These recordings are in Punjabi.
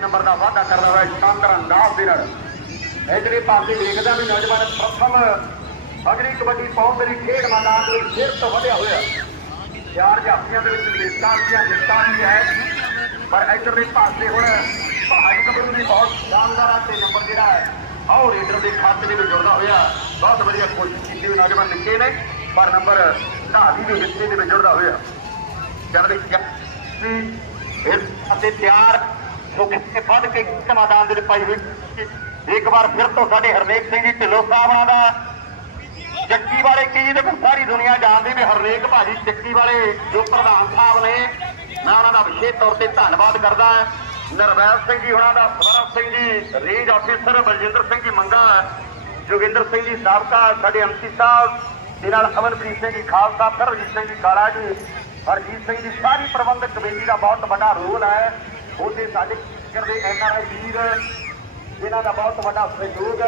ਨੰਬਰ ਦਾ ਵਾਅਦਾ ਕਰਦਾ ਹੋਇਆ ਸ਼ਾਨਦਾਰ ਅੰਦਾਜ਼ ਦੇ ਨਾਲ। ਇਧਰੇ ਪਾਸੇ ਵੇਖਦਾ ਵੀ ਨੌਜਵਾਨ ਪ੍ਰਥਮ ਅਗਲੀ ਕਬੱਡੀ ਪਾਉਣ ਦੇ ਲਈ ਖੇਡ ਮੈਦਾਨ ਦੇ ਸਿਰ ਤੋਂ ਵਧਿਆ ਹੋਇਆ। ਚਾਰ ਜਾਫੀਆਂ ਦੇ ਵਿੱਚ ਲਿਸਟਾਂ ਦੀਆਂ ਲਿਸਟਾਂ ਵੀ ਹੈ। ਪਰ ਇਧਰਲੇ ਪਾਸੇ ਹੁਣ ਪਹਾੜੀ ਕਬੱਡੀ ਦੀ ਬਹੁਤ ਸ਼ਾਨਦਾਰ ਤੇ ਨੰਬਰ ਜਿਹੜਾ ਹੈ ਆਹ ਰੇਡਰ ਦੇ ਖਾਤੇ ਦੇ ਵਿੱਚ ਜੁੜਦਾ ਹੋਇਆ। ਬਹੁਤ ਵਧੀਆ ਕੋਸ਼ਿਸ਼ ਕੀਤੀ ਹੋਈ ਨੌਜਵਾਨ ਨਿੱਕੇ ਨੇ, ਪਰ ਨੰਬਰ ਢਾਲੀ ਦੇ ਹਿੱਸੇ ਦੇ ਵਿੱਚ ਜੁੜਦਾ ਹੋਇਆ। ਚੱਲ ਵੀ ਇਸ ਅਤੇ ਤਿਆਰ ਸੁੱਖ ਤੇ ਕੇ ਇੱਕ ਮੈਦਾਨ ਦੇ ਵਿੱਚ ਪਾਈ ਹੋਈ ਇੱਕ ਵਾਰ ਫਿਰ ਤੋਂ ਸਾਡੇ ਹਰਨੇਕ ਸਿੰਘ ਜੀ ਢਿੱਲੋਂ ਸਾਹਿਬਾਂ ਦਾ ਚੱਕੀ ਵਾਲੇ ਕੀ ਦੇਖੋ ਸਾਰੀ ਦੁਨੀਆ ਜਾਣਦੀ ਵੀ ਹਰਨੇਕ ਭਾਜੀ ਚੱਕੀ ਵਾਲੇ ਜੋ ਪ੍ਰਧਾਨ ਸਾਹਿਬ ਨੇ, ਮੈਂ ਉਹਨਾਂ ਦਾ ਵਿਸ਼ੇਸ਼ ਤੌਰ ਤੇ ਧੰਨਵਾਦ ਕਰਦਾ। ਨਰਵੈਲ ਸਿੰਘ ਜੀ ਉਹਨਾਂ ਦਾ, ਸਵਰਨ ਸਿੰਘ ਜੀ, ਰੇਂਜ ਆਫੀਸਰ ਬਲਜਿੰਦਰ ਸਿੰਘ ਜੀ ਮੰਗਾ, ਜੋਗਿੰਦਰ ਸਿੰਘ ਜੀ ਸਾਬਕਾ ਸਾਡੇ ਐਮਸੀ ਸਾਹਿਬ ਦੇ ਨਾਲ ਅਮਨਪ੍ਰੀਤ ਸਿੰਘ ਜੀ, ਖਾਲਸਾ ਸਰਜੀਤ ਸਿੰਘ ਜੀ, ਕਾਲਾ ਜੀ, ਹਰਜੀਤ ਸਿੰਘ ਜੀ, ਸਾਰੀ ਪ੍ਰਬੰਧਕ ਕਮੇਟੀ ਦਾ ਬਹੁਤ ਵੱਡਾ ਰੋਲ ਹੈ। ਉਹਦੇ ਸਾਡੇ ਕਰਦੇ ਐਨਆਰਆਈ ਵੀਰ, ਜਿਨ੍ਹਾਂ ਦਾ ਬਹੁਤ ਵੱਡਾ ਸਹਿਯੋਗ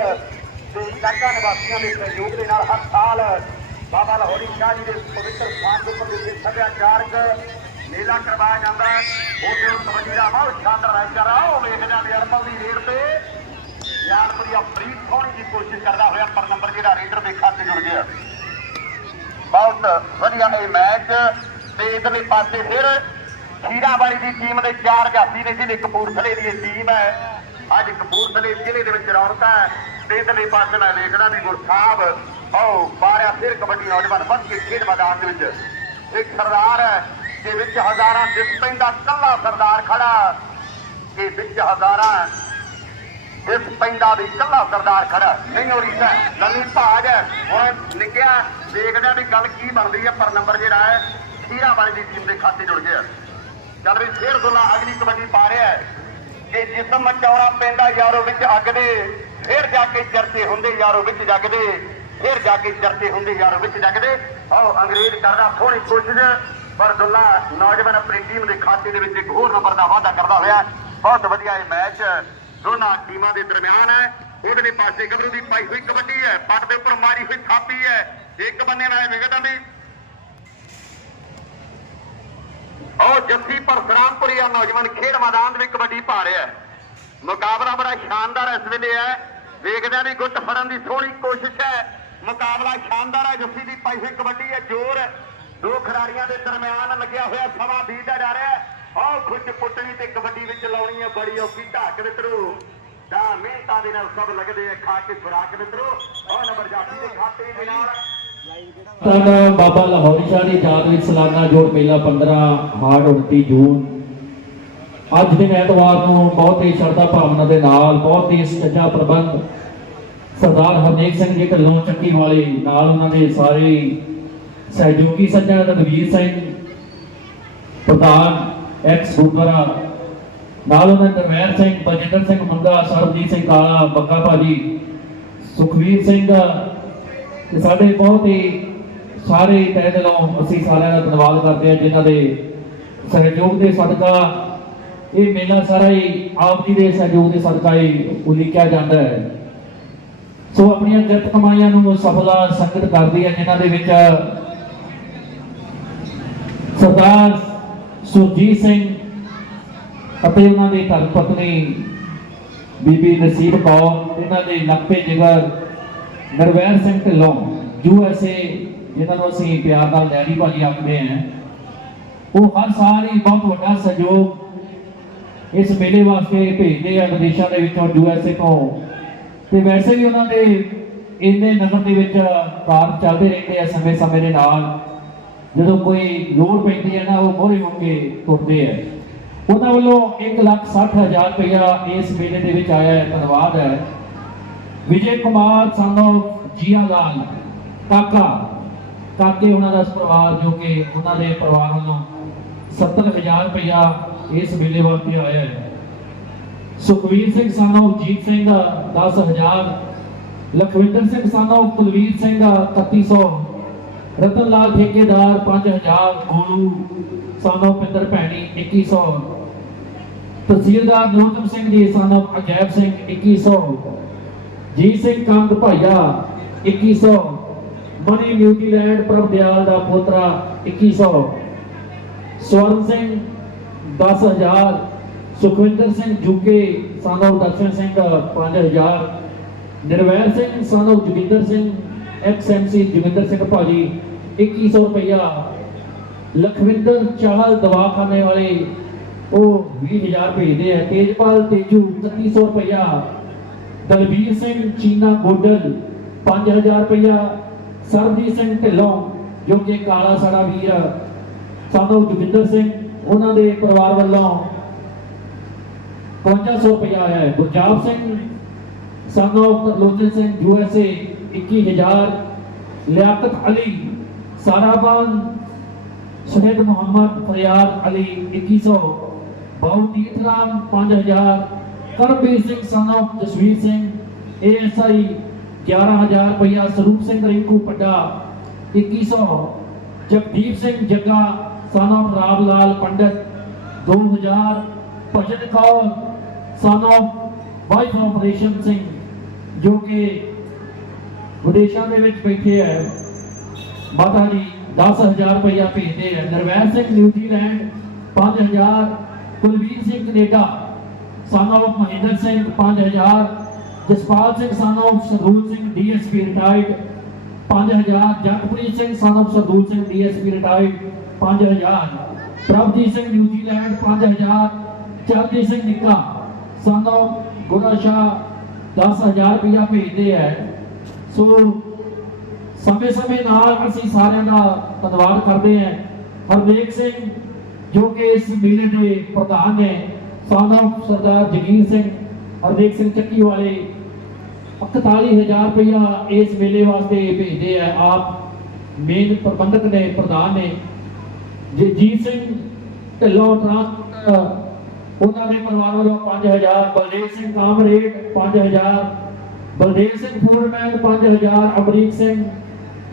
ਤੇ ਇਲਾਕਾ ਨਿਵਾਸੀਆਂ ਦੇ ਸਹਿਯੋਗ ਦੇ ਨਾਲ ਹਰ ਸਾਲ ਬਾਬਾ ਲਾਹੌਰੀ ਸ਼ਾਹ ਜੀ ਦੇ ਪਵਿੱਤਰ ਸਥਾਨ ਦੇ ਉੱਪਰ ਵਿਸ਼ੇਸ਼ ਸੱਭਿਆਚਾਰਕ ਮੇਲਾ ਕਰਵਾਇਆ ਜਾਂਦਾ ਹੈ। ਉਹਦੇ ਕਬੱਡੀ ਦਾ ਬਹੁਤ ਸ਼ਾਨਦਾਰ ਆਇਕਰ ਆ ਉਹ ਵੇਖਦੇ ਆ ਅਰਪਲ ਦੀ ਰੇਡ ਤੇ। ਯਾਨਪੁਰੀ ਅਪਰੀਤ ਸੋਹਣੀ ਦੀ ਕੋਸ਼ਿਸ਼ ਕਰਦਾ ਹੋਇਆ, ਪਰ ਨੰਬਰ ਜਿਹੜਾ ਰੇਡਰ ਦੇ ਖਾਤੇ ਜੁੜ ਗਿਆ। ਬਹੁਤ ਵਧੀਆ ਇਹ ਮੈਚ। ਤੇ ਇਧਰਲੇ ਪਾਸੇ ਫਿਰ ਖੀਰਾ ਵਾਲੀ ਦੀ ਟੀਮ ਦੇ ਚਾਰ ਜਾਫੀ ਨੇ ਜਿਹਨੇ ਕਪੂਰਥਲੇ ਦੀ ਟੀਮ ਹੈ। ਅੱਜ ਕਪੂਰਥਲੇ ਜ਼ਿਲ੍ਹੇ ਦੇ ਵਿੱਚ ਰੌਣਕਾਂ ਹੈ। ਤੇ ਪਾਸੇ ਮੈਂ ਦੇਖਦਾ ਵੀ ਗੁਰਸਾਹਿਬ, ਉਹ ਬਾਰਿਆ ਫਿਰ ਕਬੱਡੀ ਨੌਜਵਾਨ ਵੱਧ ਕੇ ਖੇਡ ਮੈਦਾਨ ਦੇ ਵਿੱਚ। ਇੱਕ ਸਰਦਾਰ ਹੈ, ਤੇ ਵਿੱਚ ਹਜ਼ਾਰਾਂ ਦਿਸ ਪੈਂਦਾ ਕੱਲਾ ਸਰਦਾਰ ਖੜਾ। ਤੇ ਵਿੱਚ ਹਜ਼ਾਰਾਂ ਇਸ ਪੈਂਦਾ ਵੀ ਕੱਲਾ ਸਰਦਾਰ ਖੜਾ। ਨਹੀਂ ਹੋ ਰਹੀ ਹੈ ਨਵੀਂ ਭਾਜ ਹੈ। ਹੁਣ ਨਿਕਿਆ, ਦੇਖਦੇ ਆ ਵੀ ਗੱਲ ਕੀ ਬਣਦੀ ਹੈ, ਪਰ ਨੰਬਰ ਜਿਹੜਾ ਹੈ ਖੀਰਾ ਵਾਲੀ ਦੀ ਟੀਮ ਦੇ ਖਾਤੇ ਜੁੜ ਗਿਆ ਚੱਲ ਵੀ ਫੇਰ ਦੁੱਲਾ ਅਗਲੀ ਕਬੱਡੀ ਪਾ ਰਿਹਾ ਕਿ ਜਿਸਮ ਮਚਾਉਣਾ ਪੈਂਦਾ ਯਾਰੋ ਵਿੱਚ ਅੱਗ ਦੇ, ਫੇਰ ਜਾ ਕੇ ਚਰਚੇ ਹੁੰਦੇ ਯਾਰੋ ਵਿੱਚ ਜੱਗ ਫੇਰ ਜਾ ਕੇ ਚਰਚੇ ਹੁੰਦੇ ਯਾਰੋ ਵਿੱਚ ਜੱਗ ਆਓ, ਅੰਗਰੇਜ਼ ਕਰਦਾ ਥੋੜੀ ਕੋਸ਼ਿਸ਼ ਪਰ ਦੁੱਲਾ ਨੌਜਵਾਨ ਆਪਣੀ ਟੀਮ ਦੇ ਖਾਤੇ ਦੇ ਵਿੱਚ ਇੱਕ ਹੋਰ ਨੰਬਰ ਦਾ ਵਾਅਦਾ ਕਰਦਾ ਹੋਇਆ ਬਹੁਤ ਵਧੀਆ ਇਹ ਮੈਚ, ਦੋਨਾਂ ਟੀਮਾਂ ਦੇ ਦਰਮਿਆਨ ਹੈ। ਉਹਦੇ ਪਾਸੇ ਗੱਭਰੂ ਦੀ ਪਾਈ ਹੋਈ ਕਬੱਡੀ ਹੈ, ਪੱਟ ਦੇ ਉੱਪਰ ਮਾਰੀ ਹੋਈ ਥਾਪੀ ਹੈ। ਇੱਕ ਬੰਨੇ ਨਾਲ ਵਿਗੜਾਂ ਦੀ ਉਹ ਜੱਸੀ ਪਰਸਰਾਮਪੁਰੀਆ ਨੌਜਵਾਨ ਖੇਡ ਮੈਦਾਨ ਦੇ ਵਿੱਚ ਕਬੱਡੀ ਪਾ ਰਿਹਾ ਮੁਕਾਬਲਾ ਬੜਾ ਸ਼ਾਨਦਾਰ ਇਸ ਵੇਲੇ ਹੈ। ਵੇਖਦੇ ਆ ਵੀ ਗੁੱਟ ਫੜਨ ਦੀ ਸੋਹਣੀ ਕੋਸ਼ਿਸ਼ ਹੈ। ਮੁਕਾਬਲਾ ਸ਼ਾਨਦਾਰ ਹੈ। ਜੱਸੀ ਦੀ ਪਾਈ ਕਬੱਡੀ ਹੈ। ਜ਼ੋਰ ਦੋ ਖਿਡਾਰੀਆਂ ਦੇ ਦਰਮਿਆਨ ਲੱਗਿਆ ਹੋਇਆ ਸਮਾਂ ਬੀਤਦਾ ਜਾ ਰਿਹਾ ਹੈ। ਆਹ ਖੁੱਜ ਪੁੱਟਣੀ ਤੇ ਕਬੱਡੀ ਵਿੱਚ ਲਾਉਣੀ ਹੈ। ਬੜੀ ਔਖੀ ਢਾਕ ਮਿੱਤਰੋ। ਦਾ ਮਿਹਨਤਾਂ ਦੇ ਨਾਲ ਸਭ ਲੱਗਦੇ ਆ ਖਾ ਕੇ ਖੁਰਾਕ ਮਿੱਤਰੋ। ਆਹ ਨੰਬਰ ਜਾਤੀ ਦੇ ਖਾਤੇ ਦੇ ਨਾਲ ਤਨ ਬਾਬਾ ਲਾਹੌਰੀ ਸ਼ਾਹ ਦੀ ਯਾਦ ਵਿੱਚ ਸਾਲਾਨਾ ਜੋੜ ਮੇਲਾ 15 ਹਾੜ 29 ਜੂਨ। ਅੱਜ ਦਿਨ ਐਤਵਾਰ ਨੂੰ ਬਹੁਤ ਹੀ ਸ਼ਰਧਾ ਭਾਵਨਾ ਦੇ ਨਾਲ, ਬਹੁਤ ਹੀ ਸੱਚਾ ਪ੍ਰਬੰਧ ਸਰਦਾਰ ਹਰਨੇਕ ਸਿੰਘ ਜੀ ਢੱਲੋਂ ਚੱਕੀ ਵਾਲੇ ਨਾਲ ਉਹਨਾਂ ਦੇ ਸਾਰੇ ਸਹਿਯੋਗੀ ਸੱਜਣ ਰਣਵੀਰ ਸਿੰਘ, ਪ੍ਰਧਾਨ ਐਕਸ ਗੁਰਦੁਆਰਾ, ਨਾਲ ਉਹਨਾਂ ਦੇ ਨਰਵੈਰ ਸਿੰਘ ਬਜਿੰਦਰ ਸਿੰਘ ਮੰਗਾ ਸਰਬਜੀਤ ਸਿੰਘ ਕਾਲਾ, ਬੱਗਾ ਭਾਜੀ ਸੁਖਵੀਰ ਸਿੰਘ ਤੇ ਸਾਡੇ ਬਹੁਤ ਹੀ ਸਾਰੇ ਤਹਿ ਦਿਲੋਂ ਅਸੀਂ ਸਾਰਿਆਂ ਦਾ ਧੰਨਵਾਦ ਕਰਦੇ ਹਾਂ ਜਿਨ੍ਹਾਂ ਦੇ ਸਹਿਯੋਗ ਦੇ ਸਦਕਾ ਇਹ ਮੇਲਾ ਸਾਰਾ ਹੀ ਆਪ ਜੀ ਦੇ ਸਹਿਯੋਗ ਦੇ ਸਦਕਾ ਹੀ ਉਲੀਕਿਆ ਜਾਂਦਾ ਹੈ। ਸੋ ਆਪਣੀਆਂ ਕਿਰਤ ਕਮਾਈਆਂ ਨੂੰ ਸਫਲਾ ਸੰਗਤ ਕਰਦੀ ਹੈ, ਜਿਨ੍ਹਾਂ ਦੇ ਵਿੱਚ ਸਰਦਾਰ ਸੁਰਜੀਤ ਸਿੰਘ ਅਤੇ ਉਹਨਾਂ ਦੀ ਧਰਮ ਪਤਨੀ ਬੀਬੀ ਨਸੀਬ ਕੌਰ, ਇਹਨਾਂ ਦੇ ਨੱਪੇ ਜਿਗਰ Narvair Singh Dhillon, U S A, ਜਿਨ੍ਹਾਂ ਨੂੰ ਅਸੀਂ ਪਿਆਰ ਨਾਲ ਡੈਡੀ ਭਾਜੀ ਆਖਦੇ ਹਾਂ, ਉਹ ਹਰ ਸਾਲ ਹੀ ਬਹੁਤ ਵੱਡਾ ਸਹਿਯੋਗ ਇਸ ਮੇਲੇ ਵਾਸਤੇ ਭੇਜਦੇ ਆ ਵਿਦੇਸ਼ਾਂ ਦੇ ਵਿੱਚੋਂ ਯੂ ਐਸ ਏ ਤੋਂ। ਤੇ ਵੈਸੇ ਵੀ ਉਹਨਾਂ ਦੇ ਇੰਨੇ ਨਗਰ ਦੇ ਵਿੱਚ ਕਾਰ ਚੱਲਦੇ ਰਹਿੰਦੇ ਆ ਸਮੇਂ ਸਮੇਂ ਦੇ ਨਾਲ। ਜਦੋਂ ਕੋਈ ਲੋੜ ਪੈਂਦੀ ਹੈ ਨਾ, ਉਹ ਮੋਹਰੇ ਹੋ ਕੇ ਤੁਰਦੇ ਆ। ਉਹਨਾਂ ਵੱਲੋਂ 160000 ਰੁਪਇਆ ਇਸ ਮੇਲੇ ਦੇ ਵਿੱਚ ਆਇਆ ਹੈ, ਧੰਨਵਾਦ ਹੈ। ਵਿਜੇ ਕੁਮਾਰ ਸਾਨੂੰ ਜੀਆ ਲਾਲ ਕਾਕਾ। ਕਾਕੇ ਉਹਨਾਂ ਦਾ ਪਰਿਵਾਰ, ਜੋ ਕਿ ਉਹਨਾਂ ਦੇ ਪਰਿਵਾਰ ਵੱਲੋਂ 70000 ਰੁਪਇਆ ਇਸ ਮੇਲੇ ਵਾਸਤੇ ਆਇਆ ਹੈ। ਸੁਖਵੀਰ ਸਿੰਘ ਸਾਨੂੰ ਜੀਤ ਸਿੰਘ 10000 ਲਖਵਿੰਦਰ ਸਿੰਘ ਸਾਨੂੰ ਕੁਲਵੀਰ ਸਿੰਘ 3100 ਰਤਨ ਲਾਲ ਠੇਕੇਦਾਰ 5000 ਗੋਲੂ ਸਾਨੂੰ ਪਿੰਦਰ ਭੈਣੀ 2100 ਤਹਿਸੀਲਦਾਰ ਨੋਤਮ ਸਿੰਘ ਜੀ ਸਾਨੂੰ ਅਜੈਬ ਸਿੰਘ 2100 ਜੀ ਸਿੰਘ ਕੰਗ ਭਾਈਆ 2100 ਮਨੀ ਨਿਊਜ਼ੀਲੈਂਡ ਪ੍ਰਭਦਿਆਲ ਦਾ ਪੋਤਰਾ 2100 ਸਵਰਨ ਸਿੰਘ 10000 ਸੁਖਵਿੰਦਰ ਸਿੰਘ ਜੁਕੇ ਸਾਨੋ ਦਰਸ਼ਨ ਸਿੰਘ 5000 ਨਿਰਵੈਰ ਸਿੰਘ ਸਾਨੋ ਜੋਗਿੰਦਰ ਸਿੰਘ ਐਕਸਐਮਸੀ ਜੋਗਿੰਦਰ ਸਿੰਘ ਭਾਜੀ 2100 ਰੁਪਇਆ ਲਖਵਿੰਦਰ ਚਾਹਲ ਦਵਾਖਾਨੇ ਵਾਲੇ, ਉਹ 20000 ਭੇਜਦੇ ਆ। ਤੇਜਪਾਲ ਤੇਜੂ 3100 ਰੁਪਇਆ ਦਲਬੀਰ ਸਿੰਘ ਚੀਨਾ ਗੋਡਲ 5000 ਰੁਪਇਆ ਸਰਬਜੀਤ ਸਿੰਘ ਢਿੱਲੋਂ ਜੋ ਕਿ ਕਾਲਾ ਸਾਡਾ ਵੀਰ ਆ, ਸਾਨੂੰ ਜੋਗਿੰਦਰ ਸਿੰਘ ਉਹਨਾਂ ਦੇ ਪਰਿਵਾਰ ਵੱਲੋਂ 5500 ਰੁਪਇਆ ਆਇਆ ਹੈ। ਗੁਰਜਾਪ ਸਿੰਘ ਸਾਨੂੰ ਤਰਲੋਚਨ ਸਿੰਘ ਯੂਐਸਏ 21000 ਲਿਆਕਤ ਅਲੀ ਸਾਰਾਬਾਨ ਸ਼ਹੀਦ ਮੁਹੰਮਦ ਫਰਿਆਦ ਅਲੀ 2100 ਬਹੁ Tirath Ram 5000 Karamvir Singh son of Jasvir Singh ASI 11000 ਰੁਪਇਆ Sarup Singh Rinku Padda 2100 Jagdeep Singh Jagga son of Ram Lal Pandit 2000 Bhajan Kaur son of wife of Resham Singh ਜੋ ਕਿ ਵਿਦੇਸ਼ਾਂ ਦੇ ਵਿੱਚ ਬੈਠੇ ਹੈ ਮਾਤਾ ਜੀ 10000 ਰੁਪਇਆ ਭੇਜਦੇ ਹੈ Narvair Singh New Zealand 5000 Kulvir Singh Canada son of Mahinder Singh 5000 Jaspal Singh son of Sardul Singh DSP retired 5000 Jagpreet Singh son of Sardul Singh DSP retired 5000 Prabhjeet Singh New Zealand 5000 Charanjit Singh, Nikka son of ਗੁਰਾ ਸ਼ਾਹ 10000 ਰੁਪਇਆ ਭੇਜਦੇ ਹੈ। ਸੋ ਸਮੇਂ ਸਮੇਂ ਨਾਲ ਅਸੀਂ ਸਾਰਿਆਂ ਦਾ ਧੰਨਵਾਦ ਕਰਦੇ ਹਾਂ। ਹਰਨੇਕ ਸਿੰਘ, ਜੋ ਕਿ ਇਸ ਮੇਲੇ ਦੇ ਪ੍ਰਧਾਨ ਨੇ ਸਾਡਾ ਸਰਦਾਰ ਜਗੀਰ ਸਿੰਘ, ਹਰਦੇਵ ਸਿੰਘ ਚੱਕੀ ਵਾਲੇ 41000 ਰੁਪਇਆ ਇਸ ਮੇਲੇ ਵਾਸਤੇ ਭੇਜਦੇ ਆ। ਆਪ ਮੇਨ ਪ੍ਰਬੰਧਕ ਨੇ, ਪ੍ਰਧਾਨ ਨੇ। ਜਗਜੀਤ ਸਿੰਘ ਢਿੱਲੋਂ ਟਰਾਂਸਪੋਰਟ ਉਹਨਾਂ ਦੇ ਪਰਿਵਾਰ ਵੱਲੋਂ 5000 Baldev Singh comrade 5000 Baldev Singh foodman 5000 Amrik Singh,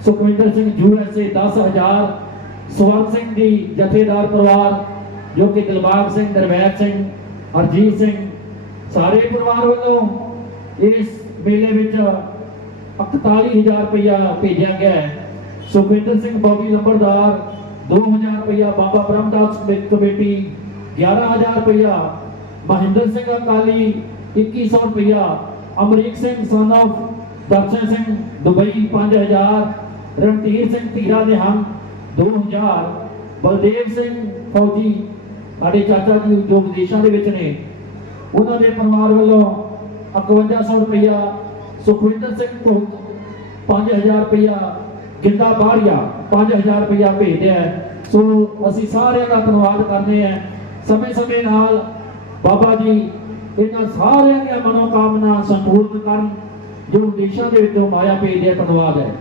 Sukhwinder Singh USA 10000 Swaran Singh ਦੀ ਜਥੇਦਾਰ ਪਰਿਵਾਰ, ਜੋ ਕਿ ਦਿਲਬਾਗ ਸਿੰਘ, ਦਰਵੈਰ ਸਿੰਘ ਹਰਜੀਤ ਸਿੰਘ, ਸਾਰੇ ਪਰਿਵਾਰ ਵੱਲੋਂ ਇਸ ਮੇਲੇ ਵਿੱਚ 41000 ਰੁਪਇਆ ਭੇਜਿਆ ਗਿਆ ਹੈ। ਸੁਖਵਿੰਦਰ ਸਿੰਘ ਬੋਬੀ ਲੰਬੜਦਾਰ 2000 ਰੁਪਇਆ ਬਾਬਾ ਬ੍ਰਹਮਦਾਸ ਕਮੇ- ਕਮੇਟੀ 11000 ਰੁਪਇਆ ਮਹਿੰਦਰ ਸਿੰਘ ਅਕਾਲੀ 2100 ਰੁਪਇਆ Amrik Singh son of Darshan Singh, Dubai 5000 Randhir Singh, Dhira ਦੇ ਹਮ 2000 ਬਲਦੇਵ ਸਿੰਘ, ਫੌਜੀ ਸਾਡੇ ਚਾਚਾ ਜੀ ਜੋ ਵਿਦੇਸ਼ਾਂ ਦੇ ਵਿੱਚ ਨੇ, ਉਹਨਾਂ ਦੇ ਪਰਿਵਾਰ ਵੱਲੋਂ 5100 ਰੁਪਇਆ ਸੁਖਵਿੰਦਰ ਸਿੰਘ ਭੁੱਤ 5000 ਰੁਪਇਆ ਗਿੰਦਾ ਬਾੜੀਆ 5000 ਰੁਪਇਆ ਭੇਜਿਆ ਸੋ ਅਸੀਂ ਸਾਰਿਆਂ ਦਾ ਧੰਨਵਾਦ ਕਰਦੇ ਹਾਂ ਸਮੇਂ ਸਮੇਂ ਨਾਲ ਬਾਬਾ ਜੀ ਇਹਨਾਂ ਸਾਰਿਆਂ ਦੀਆਂ ਮਨੋਕਾਮਨਾ ਸੰਪੂਰਨ ਕਰਨ, ਜੋ ਵਿਦੇਸ਼ਾਂ ਦੇ ਵਿੱਚੋਂ ਮਾਇਆ ਭੇਜਿਆ ਧੰਨਵਾਦ ਹੈ।